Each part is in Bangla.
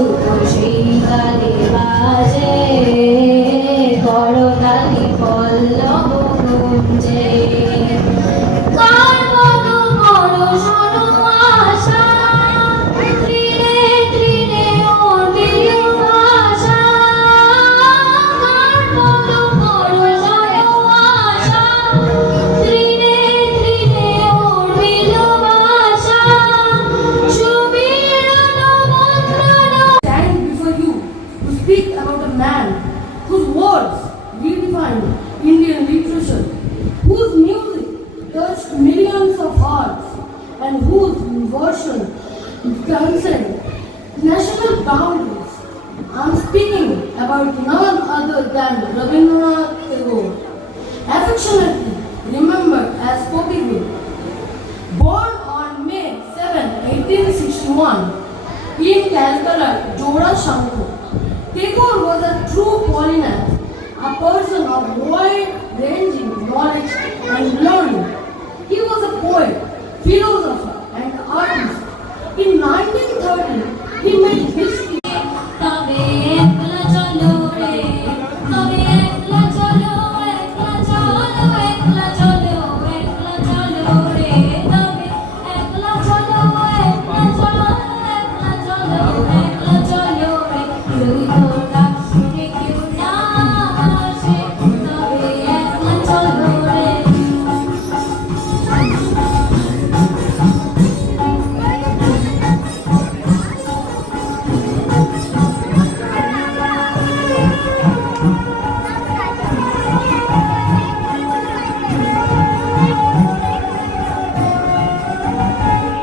জুতো সেই কালে বাজে করতালি পল্লব গুঞ্জে কার মতো বড় শোনো আশা ত্রিনে ত্রিনে ওর দিল ভাষা কার মতো বড় শোনো আশা ত্রিনে ত্রিনে ওর দিল ভাষা Sumiran মন্ত্রণ stand before you to speak about a man whose words redefined Indian literature, whose music touched millions of hearts, and whose version transcended national boundaries. I'm speaking about none other than Rabindranath Tagore, affectionately remembered as Poppy Bill. Born on May 7, 1861, in Calcutta, Jora Shankar, Tagore was a true polymath, a person of wide-ranging knowledge and learning. He was a poet, philosopher, and artist. In 1930, he made history. তবে একলা চলো রে তবে একলা চলো একলা চলো একলা চলো একলা চলো রে তবে একলা চলো একলা চলো একলা চলো একলা চলো রে যদি তোর কাছে কেউ না আসে তবে একলা চলো রে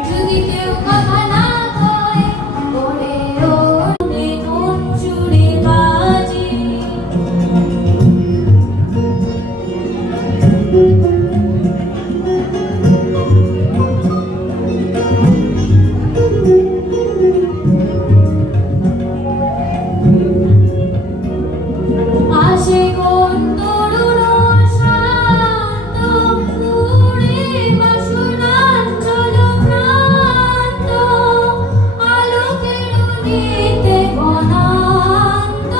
যদি কেউ কথা না কয় ওরে ওরে কোন সুরে বাজে আসে কোন তরুণ শান্ত দূরে বাসুরাঞ্চল প্রান্ত আলোকের নিতে বনান্ত